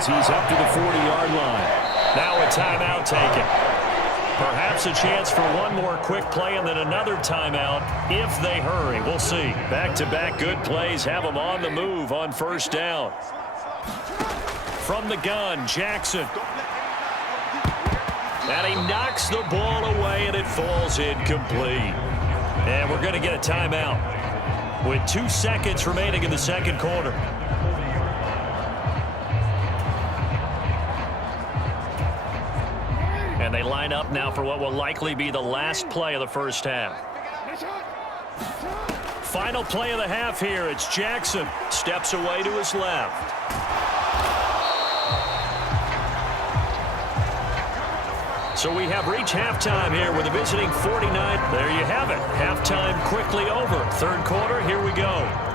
as he's up to the 40-yard line. Now a timeout taken. Perhaps a chance for one more quick play and then another timeout if they hurry. We'll see. Back-to-back good plays have them on the move on first down. From the gun, Jackson. And he knocks the ball away, and it falls incomplete. And we're going to get a timeout with 2 seconds remaining in the second quarter. And they line up now for what will likely be the last play of the first half. Final play of the half here. It's Jackson. Steps away to his left. So we have reached halftime here with the visiting 49. There you have it. Halftime quickly over. Third quarter, here we go.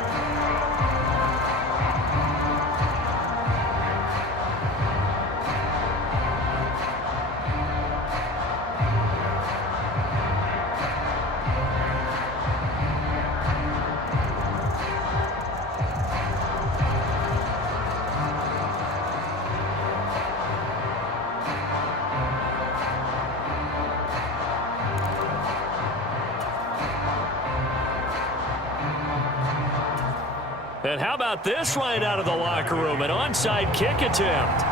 And how about this right out of the locker room? An onside kick attempt.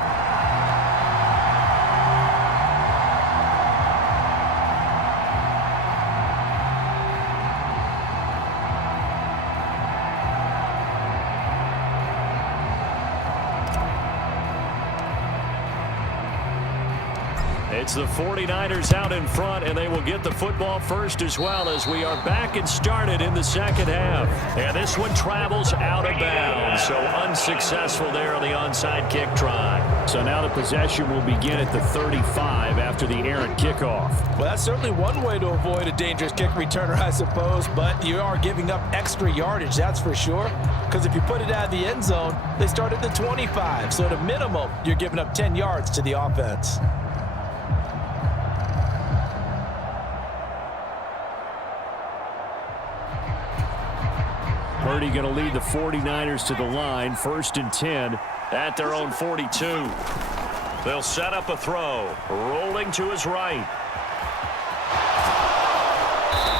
It's the 49ers out in front, and they will get the football first as well as we are back and started in the second half. And this one travels out of bounds, so unsuccessful there on the onside kick try. So now the possession will begin at the 35 after the errant kickoff. Well, that's certainly one way to avoid a dangerous kick returner, I suppose, but you are giving up extra yardage, that's for sure, because if you put it out of the end zone, they start at the 25, so at a minimum, you're giving up 10 yards to the offense. Purdy going to lead the 49ers to the line, 1st and 10 at their own 42. They'll set up a throw, rolling to his right.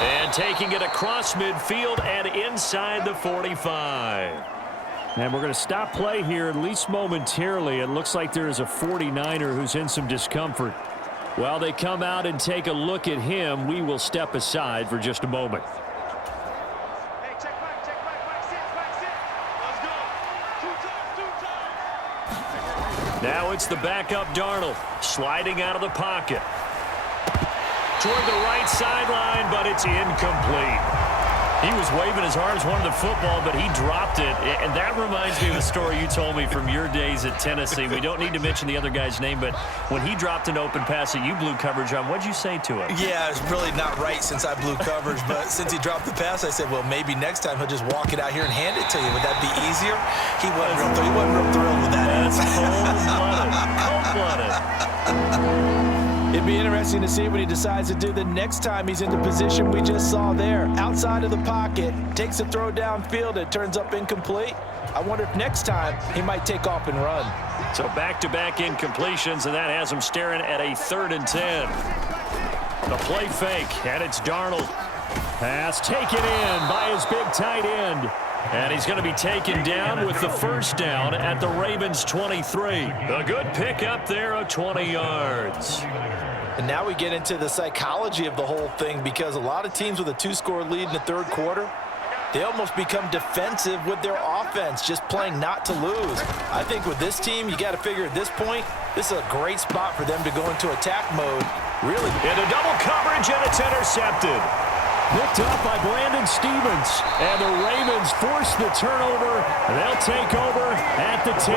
And taking it across midfield and inside the 45. And we're going to stop play here, at least momentarily. It looks like there is a 49er who's in some discomfort. While they come out and take a look at him, we will step aside for just a moment. Now it's the backup Darnold, sliding out of the pocket. Toward the right sideline, but it's incomplete. He was waving his arms, wanted the football, but he dropped it. And that reminds me of a story you told me from your days at Tennessee. We don't need to mention the other guy's name, but when he dropped an open pass that you blew coverage on, what'd you say to him? Yeah, it's really not right since I blew coverage, but since he dropped the pass, I said, well, maybe next time he'll just walk it out here and hand it to you. Would that be easier? He wasn't real thrilled with that. That's cold-blooded. Cold-blooded. It'd be interesting to see what he decides to do the next time he's in the position we just saw there. Outside of the pocket, takes a throw downfield, it turns up incomplete. I wonder if next time he might take off and run. So back-to-back incompletions, and that has him staring at a 3rd and 10. The play fake, and it's Darnold. Pass taken in by his big tight end. And he's going to be taken down with the first down at the Ravens' 23. A good pickup there of 20 yards. And now we get into the psychology of the whole thing, because a lot of teams with a 2-score lead in the third quarter, they almost become defensive with their offense, just playing not to lose. I think with this team, you got to figure at this point, this is a great spot for them to go into attack mode. Really. Into double coverage, and it's intercepted. Picked up by Brandon Stevens, and the Ravens force the turnover. They'll take over at the 10.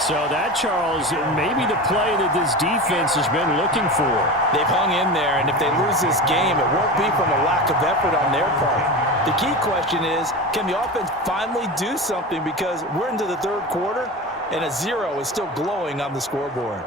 So that, Charles, maybe the play that this defense has been looking for. They've hung in there, and if they lose this game, it won't be from a lack of effort on their part. The key question is, can the offense finally do something? Because we're into the third quarter, and a 0 is still glowing on the scoreboard.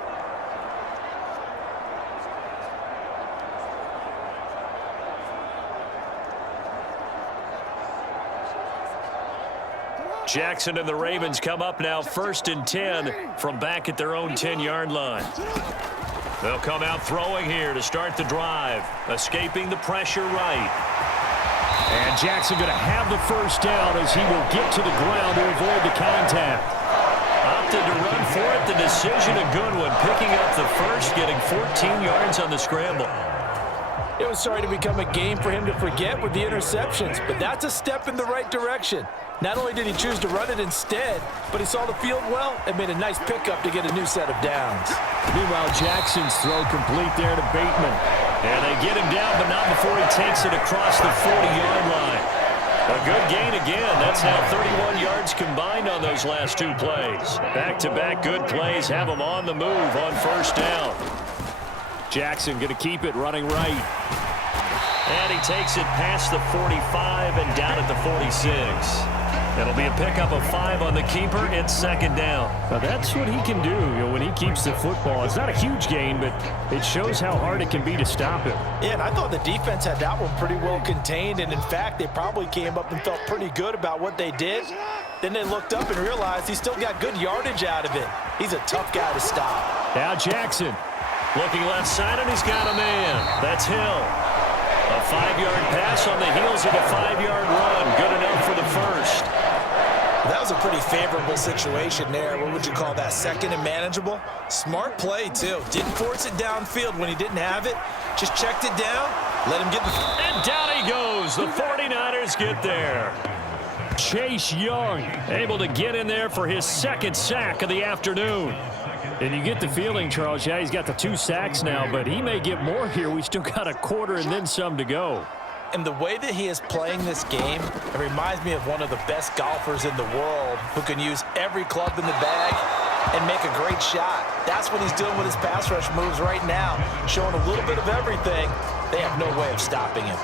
Jackson and the Ravens come up now 1st and 10 from back at their own 10-yard line. They'll come out throwing here to start the drive, escaping the pressure right. And Jackson going to have the first down as he will get to the ground to avoid the contact. Opted to run for it. The decision a good one. Picking up the first, getting 14 yards on the scramble. It was starting to become a game for him to forget with the interceptions, but that's a step in the right direction. Not only did he choose to run it instead, but he saw the field well and made a nice pickup to get a new set of downs. Meanwhile, Jackson's throw complete there to Bateman. And they get him down, but not before he takes it across the 40-yard line. A good gain again. That's now 31 yards combined on those last two plays. Back-to-back good plays have him on the move on first down. Jackson going to keep it running right. And he takes it past the 45 and down at the 46. It'll be a pickup of 5 on the keeper. It's 2nd down. Now that's what he can do, when he keeps the football. It's not a huge gain, but it shows how hard it can be to stop him. Yeah, and I thought the defense had that one pretty well contained, and in fact, they probably came up and felt pretty good about what they did. Then they looked up and realized he still got good yardage out of it. He's a tough guy to stop. Now Jackson. Looking left side, and he's got a man. That's Hill. A 5-yard pass on the heels of a 5-yard run. Good enough for the first. That was a pretty favorable situation there. What would you call that? 2nd and manageable? Smart play, too. Didn't force it downfield when he didn't have it. Just checked it down. Let him get the... And down he goes. The 49ers get there. Chase Young Able to get in there for his 2nd sack of the afternoon. And you get the feeling, Charles, yeah, he's got the 2 sacks now, but he may get more here. We still got a quarter and then some to go. And the way that he is playing this game, it reminds me of one of the best golfers in the world who can use every club in the bag and make a great shot. That's what he's doing with his pass rush moves right now, showing a little bit of everything. They have no way of stopping him.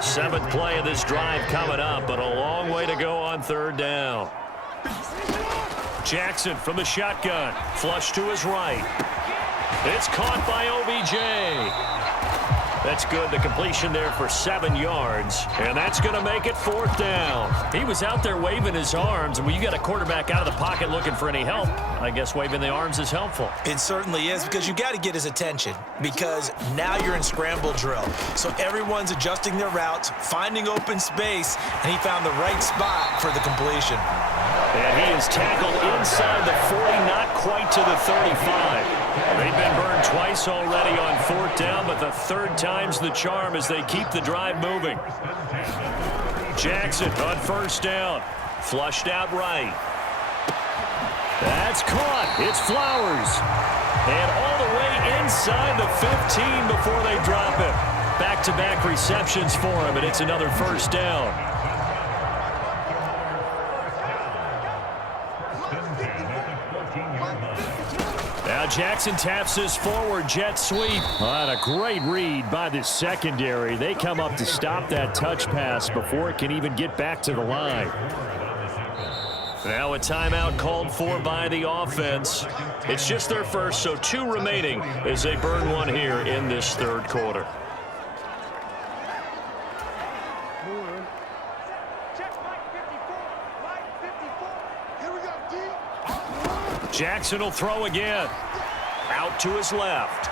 7th play of this drive coming up, but a long way to go on 3rd down. Jackson from the shotgun. Flush to his right. It's caught by OBJ. That's good. The completion there for 7 yards. And that's going to make it 4th down. He was out there waving his arms. And when you got a quarterback out of the pocket looking for any help, I guess waving the arms is helpful. It certainly is, because you got to get his attention, because now you're in scramble drill. So everyone's adjusting their routes, finding open space, and he found the right spot for the completion. And he is tackled inside the 40, not quite to the 35. They've been burned twice already on 4th down, but the 3rd time's the charm as they keep the drive moving. Jackson on 1st down. Flushed out right. That's caught. It's Flowers. And all the way inside the 15 before they drop it. Back-to-back receptions for him, and it's another 1st down. Now Jackson taps his forward jet sweep. And a great read by the secondary. They come up to stop that touch pass before it can even get back to the line. Now a timeout called for by the offense. It's just their first, so 2 remaining as they burn one here in this 3rd quarter. Jackson will throw again. Out to his left.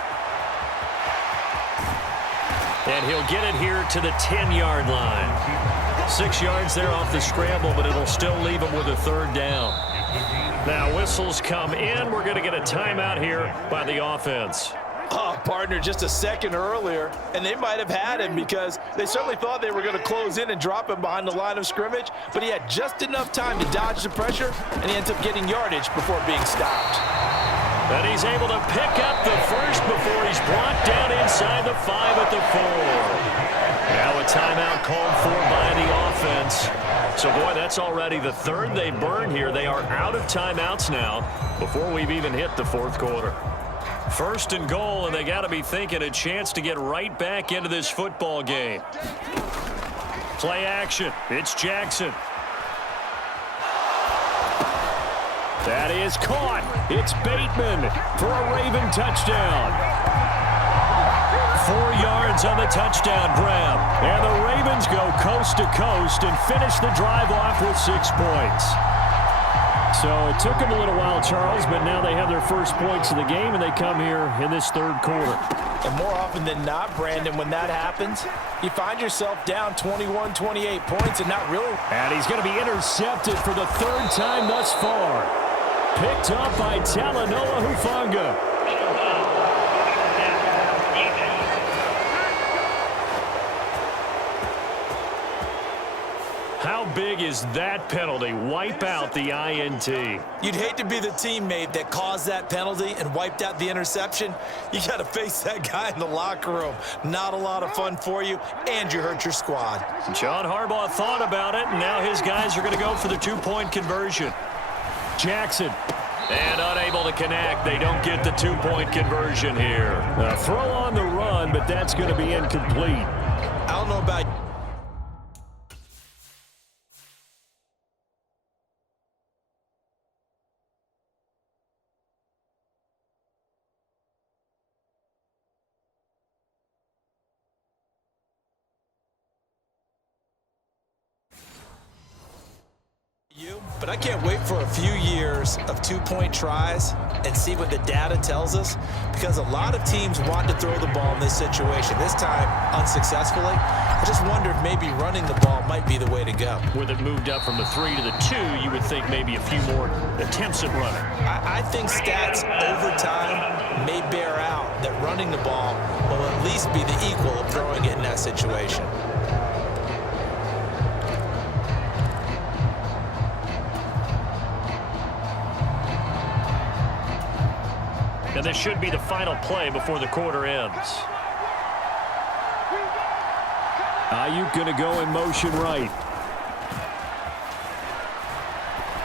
And he'll get it here to the 10-yard line. 6 yards there off the scramble, but it'll still leave him with a 3rd down. Now whistles come in. We're going to get a timeout here by the offense. Oh, partner, just a second earlier, and they might have had him because they certainly thought they were going to close in and drop him behind the line of scrimmage, but he had just enough time to dodge the pressure, and he ends up getting yardage before being stopped. And he's able to pick up the first before he's brought down inside the 5 at the 4. Now a timeout called for by the offense. So, boy, that's already the 3rd they burn here. They are out of timeouts now before we've even hit the 4th quarter. 1st and goal, and they got to be thinking a chance to get right back into this football game. Play action. It's Jackson. That is caught. It's Bateman for a Raven touchdown. 4 yards on the touchdown grab. And the Ravens go coast to coast and finish the drive off with 6 points. So it took them a little while, Charles, but now they have their first points of the game, and they come here in this third quarter. And more often than not, Brandon, when that happens, you find yourself down 21, 28 points and not really. And he's going to be intercepted for the third time thus far. Picked up by Talanoa Hufanga. How big is that penalty? Wipe out the INT. You'd hate to be the teammate that caused that penalty and wiped out the interception. You got to face that guy in the locker room. Not a lot of fun for you, and you hurt your squad. John Harbaugh thought about it, and now his guys are going to go for the 2-point conversion. Jackson. And unable to connect. They don't get the 2-point conversion here. A throw on the run, but that's going to be incomplete. I don't know about you, but I can't wait for a few years of 2-point tries and see what the data tells us, because a lot of teams want to throw the ball in this situation. This time, unsuccessfully. I just wonder if maybe running the ball might be the way to go. With it moved up from the 3 to the 2, you would think maybe a few more attempts at running. I think stats over time may bear out that running the ball will at least be the equal of throwing it in that situation. And this should be the final play before the quarter ends. Ayuk going to go in motion right.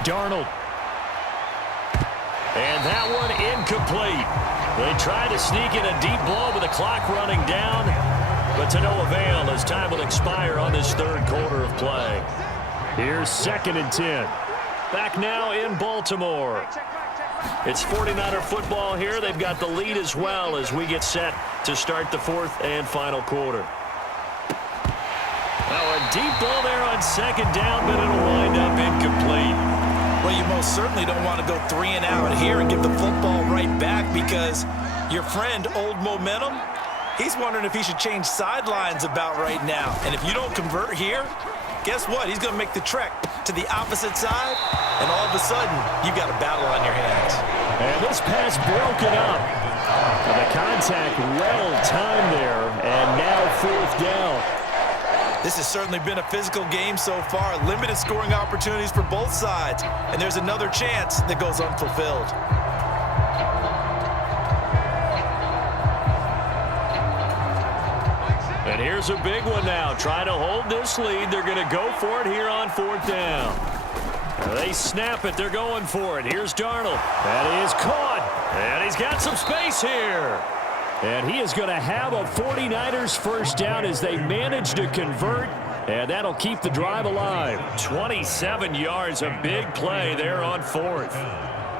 Darnold. And that one incomplete. They try to sneak in a deep blow with the clock running down, but to no avail as time will expire on this third quarter of play. Here's 2nd and 10. Back now in Baltimore. It's 49er football here. They've got the lead as well as we get set to start the fourth and final quarter. Now a deep ball there on 2nd down, but it'll wind up incomplete. Well, you most certainly don't want to go 3 and out here and give the football right back, because your friend, Old Momentum, he's wondering if he should change sidelines about right now. And if you don't convert here, guess what? He's going to make the trek to the opposite side, and all of a sudden, you've got a battle on your hands. And this pass broken up. The contact well timed there, and now 4th down. This has certainly been a physical game so far. Limited scoring opportunities for both sides, and there's another chance that goes unfulfilled. And here's a big one now. Trying to hold this lead. They're going to go for it here on 4th down. They snap it. They're going for it. Here's Darnold. That is caught. And he's got some space here. And he is going to have a 49ers first down as they manage to convert. And that'll keep the drive alive. 27 yards, a big play there on 4th.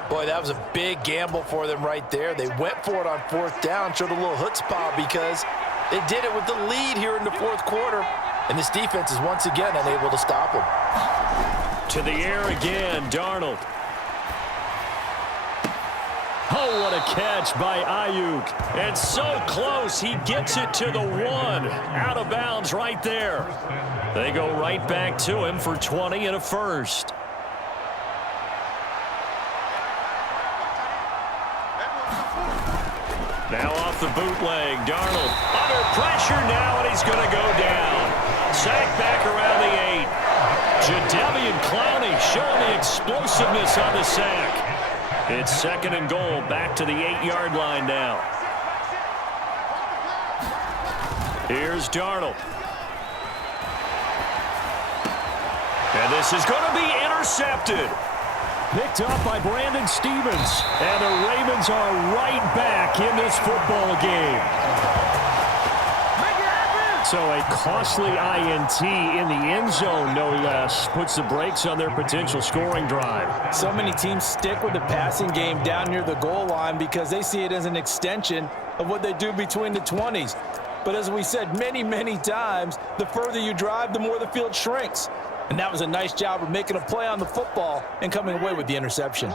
Boy, that was a big gamble for them right there. They went for it on 4th down, showed a little chutzpah because they did it with the lead here in the 4th quarter. And this defense is once again unable to stop them. To the air again, Darnold. Oh, what a catch by Ayuk. And so close, he gets it to the 1. Out of bounds right there. They go right back to him for 20 and a first. Now off the bootleg, Darnold under pressure now, and he's going to go down. Sacked back around the 8. Jadeveon Clowney showing the explosiveness on the sack. It's 2nd and goal, back to the 8-yard line now. Here's Darnold. And this is going to be intercepted. Picked up by Brandon Stevens. And the Ravens are right back in this football game. So a costly INT in the end zone, no less, puts the brakes on their potential scoring drive. So many teams stick with the passing game down near the goal line because they see it as an extension of what they do between the 20s. But as we said many, many times, the further you drive, the more the field shrinks. And that was a nice job of making a play on the football and coming away with the interception.